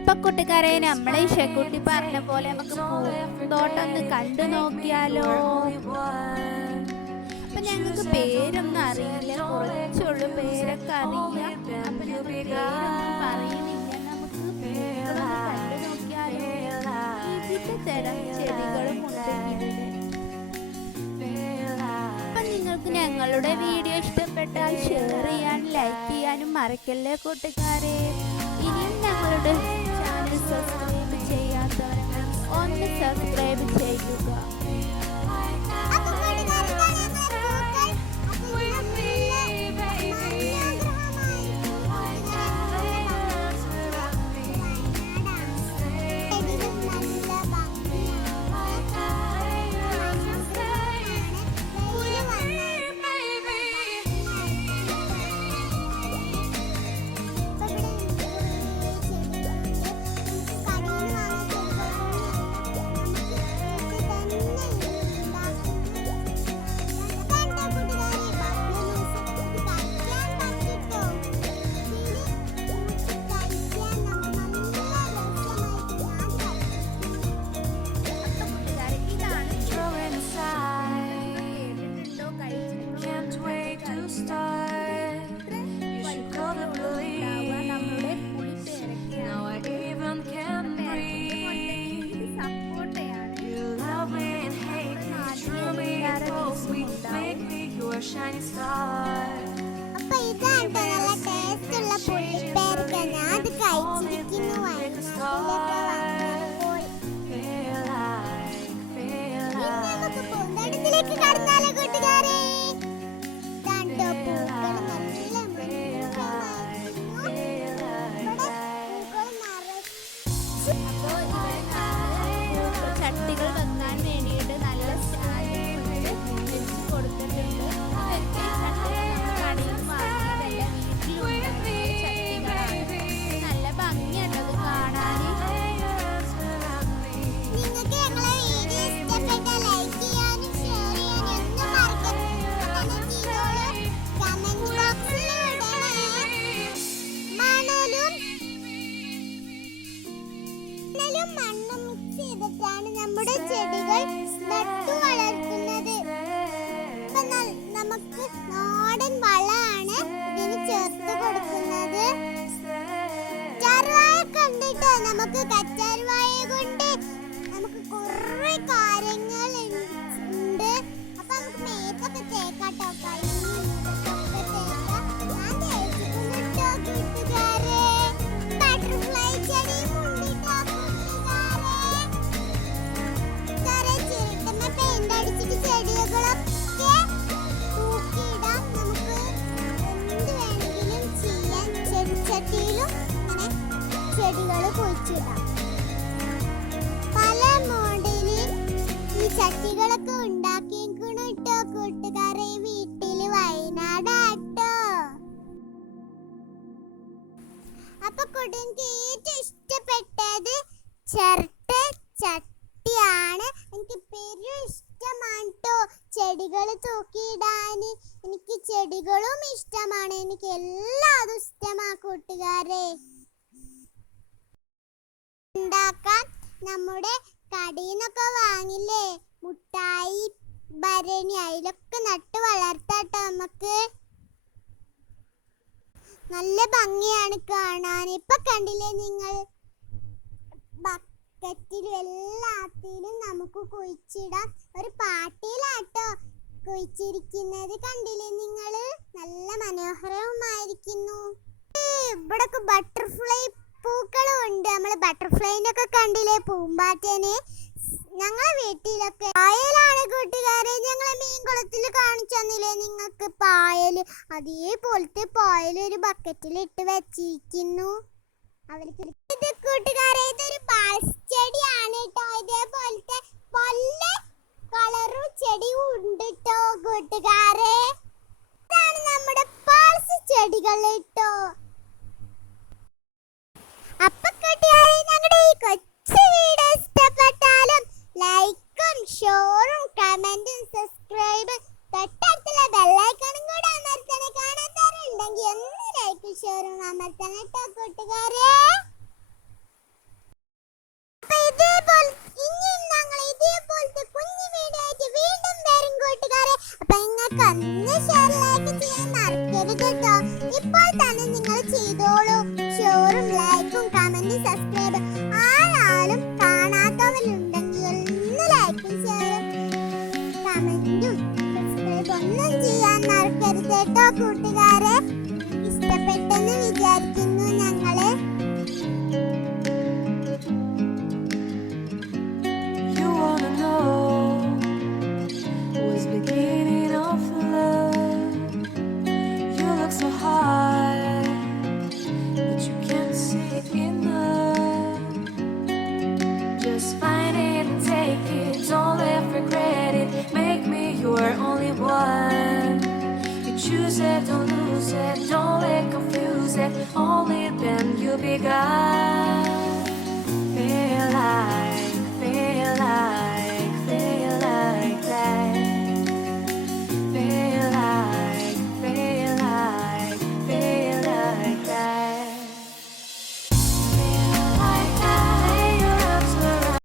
അപ്പൊ കൂട്ടുകാരെ, നമ്മളെ ഷെക്കുട്ടി പറഞ്ഞ പോലെ നമുക്ക് പൂന്തോട്ടം ഒന്ന് കണ്ടു നോക്കിയാലോ. അപ്പൊ ഞങ്ങൾക്ക് പേരൊന്നും അറിയില്ല, കുറച്ചുള്ളൂ പേരൊക്കെ അറിയാം. അപ്പൊ ഞങ്ങൾ പേരൊന്നും പറയുന്നില്ല, നമുക്ക് പൂക്കളൊന്ന് കണ്ടു നോക്കിയാലോ. വിവിധ തരം ചെടികളും ഉണ്ട് ഇവിടെ. അപ്പൊ നിങ്ങൾക്ക് ഞങ്ങളുടെ വീഡിയോ ഇഷ്ടപ്പെട്ടാൽ ഷെയർ ചെയ്യാനും ലൈക്ക് ചെയ്യാനും മറക്കല്ലേ കൂട്ടുകാരെ. ഇനിയും ഞങ്ങളുടെ ചാനൽ സബ്സ്ക്രൈബ് ചെയ്യാത്തവർ ഒന്ന് സബ്സ്ക്രൈബ് ചെയ്യുക. അപ്പൊ ഇതാണ് നല്ല ടേസ്റ്റ് ഉള്ള പുള്ളിപ്പേരക്ക. ഞാൻ അത് കഴിച്ചിരിക്കുന്നു. നമുക്ക് പൂന്തോട്ടത്തിലേക്ക് കടന്നാലോ കൂട്ടുകാരെ. ചട്ടികൾ വെക്കാൻ വേണ്ടിയിട്ട് നല്ല വെച്ച് കൊടുത്തിട്ടുണ്ട്. നല്ല ഭംഗിയുണ്ടത് കാണാൻ. മണ്ണും മിക്സ് ചെയ്തിട്ടാണ് നമ്മുടെ ചെടികൾ നട്ടു വളർത്തുന്നത്. നമുക്ക് നാടൻ വളമാണ് ഇതിന് ചേർത്ത് കൊടുക്കുന്നത്. കറ്റാർവാഴ കണ്ടിട്ടോ, നമുക്ക് കറ്റാർവാഴ കൊണ്ട് നമുക്ക് കുറെ കാര്യങ്ങൾ ഉണ്ട്. അപ്പൊ നമുക്ക് മേത്തൊക്കെ തേക്കാട്ടോ. ബട്ടർഫ്ലൈ ചെടിയും ഉണ്ടിട്ടോ കൂട്ടുകാരെ. ചിരട്ടമ്മ പെയിന്റ് അടിച്ചിട്ട് ചെടികളൊക്കെ തൂക്കിയിടാം. നമുക്ക് എന്ത് വേണമെങ്കിലും ചെയ്യാൻ. ചെടിച്ചട്ടിയിലും ഇങ്ങനെ ചെടികൾ കുഴിച്ചിടാം. പല മോഡലിൽ ഈ ചട്ടികളൊക്കെ ഉണ്ടാക്കിയിരിക്കണു കേട്ടോ കൂട്ടുകാരെ. വീട്ടില് വയനാടാട്ടോ. അപ്പൊ എനിക്ക് ഏറ്റവും ഇഷ്ടപ്പെട്ടത് ചിരട്ട ചട്ടിയാണ്. എനിക്ക് പെരും ഇഷ്ടമാണ് കേട്ടോ ചെടികൾ തൂക്കിയിടാൻ. എനിക്ക് ചെടികളും ഇഷ്ടമാണ്. എനിക്ക് എല്ലാതും ഇഷ്ടമാണ് കൂട്ടുകാരെ. ഉണ്ടാക്കാൻ നമ്മുടെ കടയിൽ നിന്നൊക്കെ വാങ്ങില്ലേ മുട്ടായി ഭരണി, അതിലൊക്കെ നട്ട് വളർത്താട്ടോ നമുക്ക്. നല്ല ഭംഗിയാണ് കാണാൻ. ഇപ്പൊ കണ്ടില്ലേ നിങ്ങൾ, ബക്കറ്റിലും എല്ലാത്തിലും നമുക്ക് കുഴിച്ചിടാം. ഒരു പാട്ടിയിലാട്ടോ കുഴിച്ചിരിക്കുന്നത്. കണ്ടില്ലേ നിങ്ങള്, നല്ല മനോഹരവുമായിരിക്കുന്നു. ഇവിടൊക്കെ ബട്ടർഫ്ലൈ പൂക്കളും ഉണ്ട്. നമ്മള് ബട്ടർഫ്ലൈനെ ഒക്കെ കണ്ടില്ലേ, പൂമ്പാറ്റേനെ. ഞങ്ങളെ വീട്ടിലൊക്കെ പായലാണ് കൂട്ടുകാരെ. ഞങ്ങളെ മീൻകുളത്തിൽ കാണിച്ചു തന്നില്ലേ നിങ്ങൾക്ക് പായല്. അതേപോലത്തെ പായല് ഒരു ബക്കറ്റിൽ ഇട്ട് വെച്ചിരിക്കുന്നു. ഇത് കൂട്ടുകാരെ, ഇതൊരു പാൾസ് ചെടിയാണ് കേട്ടോ. ഇതേപോലത്തെ പല കളറും ചെടിയും ഉണ്ട് കേട്ടോ കൂട്ടുകാരെ. ഇതാണ് നമ്മുടെ പാൾസ് ചെടികൾ കേട്ടോ. അപ്പൊ കൂട്ടുകാരെ, ഞങ്ങളുടെ ഈ കൊച്ചു വീഡിയോ ഇഷ്ടപ്പെട്ടാലും ലൈക്കും ഷെയറും കമന്റും സബ്സ്ക്രൈബും തൊട്ടടുത്തുള്ള ബെല്ലൈക്കണും കൂടെ അമർത്തണേ. കാണാത്തവരുണ്ടെങ്കിൽ ഒന്ന് ലൈക്കും ഷെയറും അമർത്തണം കേട്ടോ കൂട്ടുകാരെ. ഷെയർ ലൈക്ക് ചെയ്യാൻ മറക്കരുത് കേട്ടോ. ഇപ്പോൾ തന്നെ നിങ്ങൾ ചെയ്തോളൂ. ഷെയറും ലൈക്കും കമന്റും സബ്സ്ക്രൈബ് ആരാലും കാണാത്തവരുണ്ടെങ്കിൽ ഒന്ന് ലൈക്കും ഷെയറും കമന്റും സബ്സ്ക്രൈബ് ഒന്നും ചെയ്യാൻ മറക്കരുത് കേട്ടോ കൂട്ടുകാരെ. ഇഷ്ടപ്പെട്ടെന്ന് വിചാരിക്കുന്നു ഞങ്ങള്. You wanna know what's beginning of love? You look so high, but you can't see enough. Just find it and take it, don't let regret it. Make me your only one. You choose it, don't lose it, don't let confuse it. Only then you'll be God.